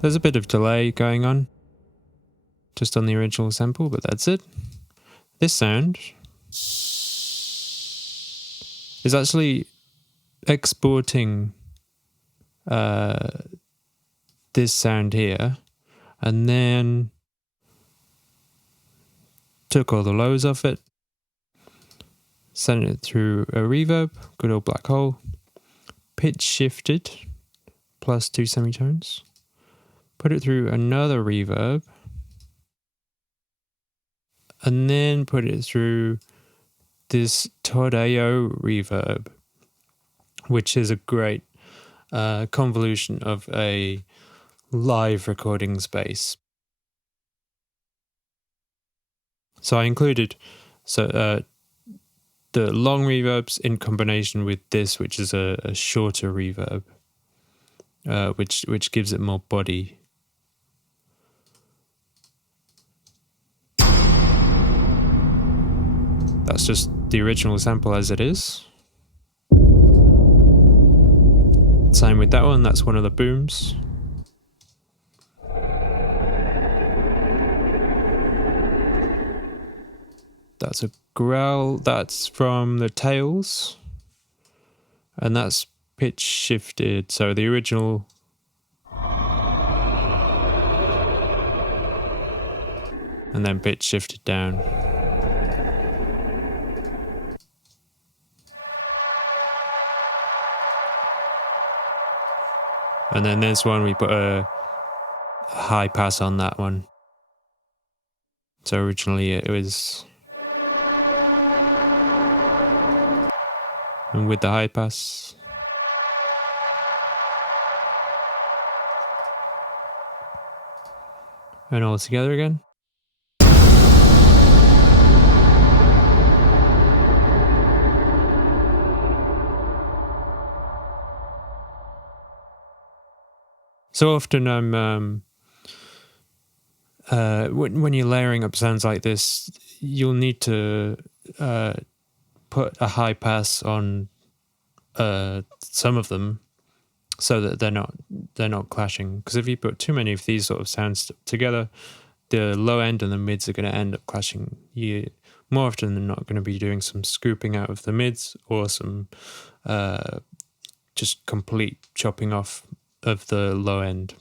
There's a bit of delay going on just on the original sample, but that's it. This sound is actually exporting this sound here, and then took all the lows off it, sent it through a reverb, good old black hole, pitch shifted, plus 2 semitones, put it through another reverb, and then put it through this Todeo reverb, which is a great convolution of a live recording space. So I included the long reverbs in combination with this, which is a shorter reverb, which gives it more body. That's just the original sample as it is. Same with that one, that's one of the booms. That's a growl, that's from the tails. And that's pitch shifted, so the original. And then pitch shifted down. And then this one, we put a high pass on that one. So originally it was... And with the high pass... And all together again. So often I'm, when you're layering up sounds like this, you'll need to put a high pass on some of them so that they're not clashing. Because if you put too many of these sort of sounds together, the low end and the mids are going to end up clashing. You more often than not going to be doing some scooping out of the mids or some just complete chopping off of the low end.